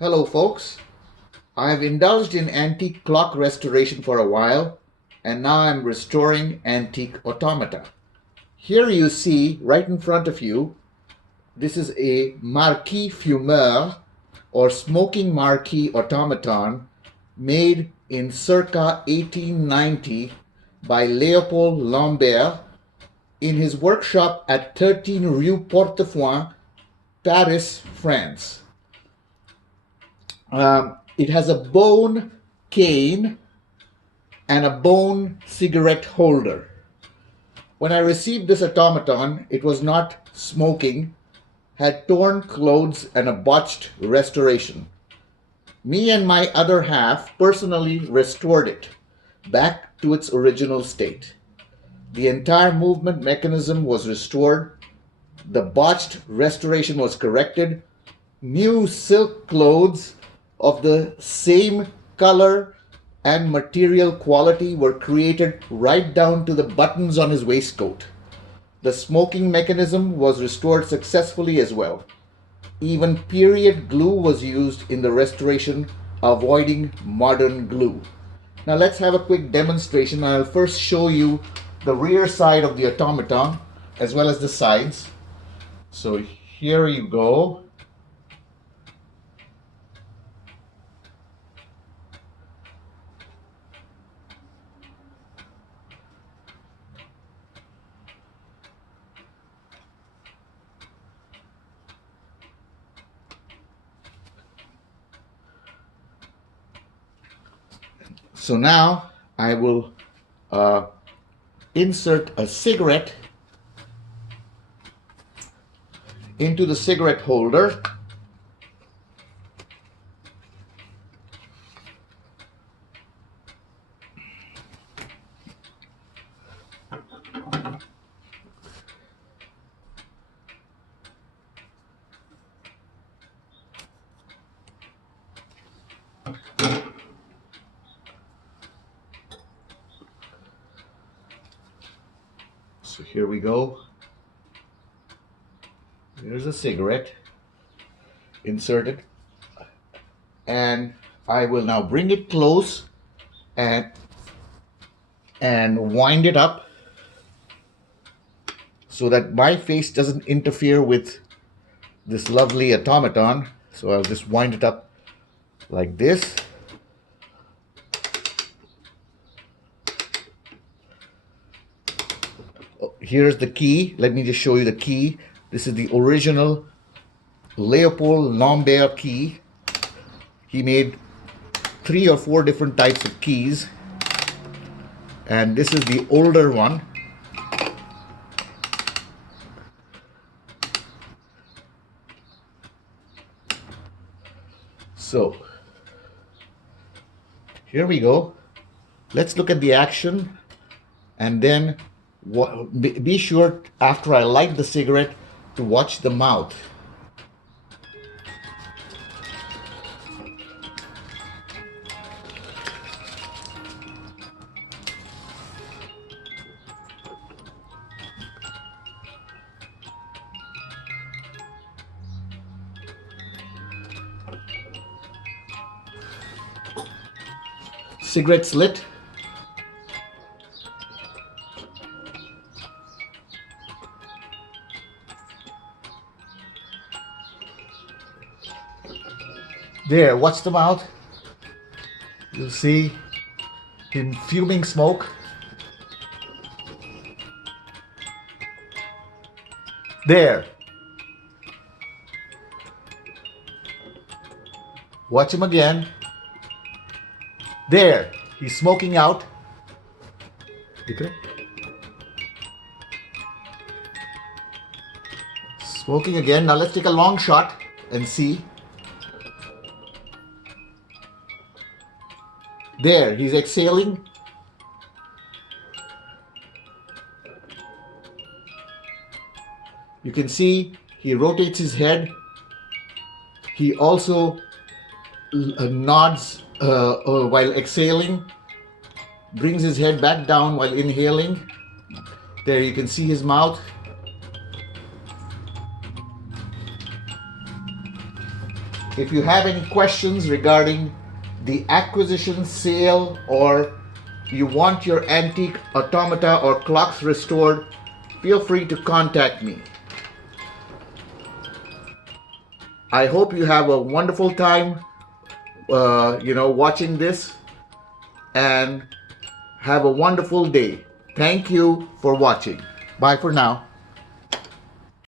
Hello folks, I have indulged in antique clock restoration for a while and now I'm restoring antique automata. Here you see right in front of you, this is a Marquis Fumeur or smoking marquis automaton made in circa 1890 by Leopold Lambert in his workshop at 13 Rue Portefoin, Paris, France. It has a bone cane and a bone cigarette holder. When I received this automaton, it was not smoking, had torn clothes and a botched restoration. Me and my other half personally restored it back to its original state. The entire movement mechanism was restored, the botched restoration was corrected, new silk clothes of the same color and material quality were created right down to the buttons on his waistcoat. The smoking mechanism was restored successfully as well. Even period glue was used in the restoration, avoiding modern glue. Now let's have a quick demonstration. I'll first show you the rear side of the automaton as well as the sides. So here you go. So now I will insert a cigarette into the cigarette holder. So here we go. Here's a cigarette inserted. And I will now bring it close and wind it up so that my face doesn't interfere with this lovely automaton. So I'll just wind it up like this. Here's the key. Let me just show you the key. This is the original Leopold Lambert key. He made 3 or 4 different types of keys. And this is the older one. So, here we go. Let's look at the action and then be sure after I light the cigarette to watch the mouth. Cigarette's lit. There, watch the mouth. You'll see him fuming smoke. There. Watch him again. There, he's smoking out. Smoking again. Now let's take a long shot and see. There, he's exhaling. You can see he rotates his head. He also nods while exhaling, brings his head back down while inhaling. There you can see his mouth. If you have any questions regarding the acquisition, sale, or you want your antique automata or clocks restored, feel free to contact me. I hope you have a wonderful time, watching this, and have a wonderful day. Thank you for watching. Bye for now.